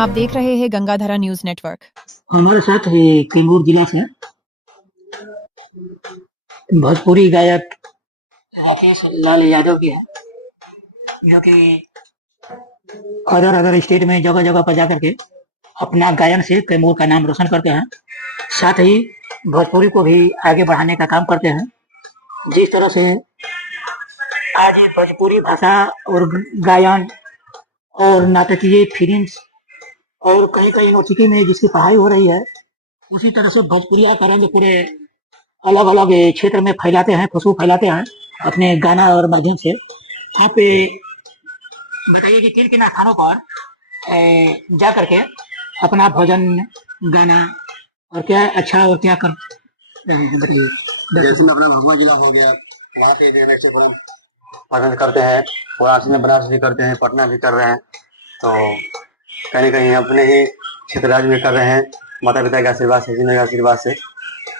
आप देख रहे हैं गंगाधारा न्यूज नेटवर्क। हमारे साथ है कैमूर जिला से भोजपुरी गायक राकेश लाल यादव भी है, जो कि अदर अदर स्टेट में जगह जगह पर जाकर के अपना गायन से कैमूर का नाम रोशन करते हैं। साथ ही भोजपुरी को भी आगे बढ़ाने का काम करते हैं। जिस तरह से आज ये भोजपुरी भाषा और गायन और नाटकीय फिल्म्स और कहीं कहीं यूनिवर्सिटी में जिसकी पढ़ाई हो रही है, उसी तरह से भोजपुरिया का रंग पूरे अलग अलग क्षेत्र में फैलाते हैं, खुशबू फैलाते हैं अपने गाना और माध्यम से। आप बताइए कि किन किन स्थानों पर जा करके अपना भजन गाना और क्या अच्छा और क्या कर रहे हैं, बताइए। जैसे में अपना भगवा जिला हो गया, वहाँ पे जैसे कोई पसंद करते हैं, वाराणसी में बनारस भी करते हैं, पटना भी कर रहे हैं, तो कहीं न कहीं अपने ही क्षेत्र राज्य में कर रहे हैं, माता पिता के आशीर्वाद से, जिन्होंने आशीर्वाद से।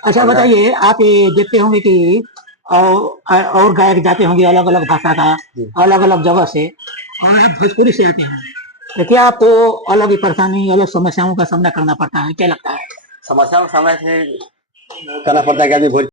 अच्छा बताइए, आप ये देखते होंगे कि और गायक जाते होंगे अलग अलग भाषा का, अलग अलग जगह से, और आप भोजपुरी से आते हैं, तो क्या आपको अलग ही परेशानी, अलग समस्याओं का सामना करना पड़ता है? क्या लगता है? समस्याओं का सामना इसलिए करना पड़ता है कि आदमी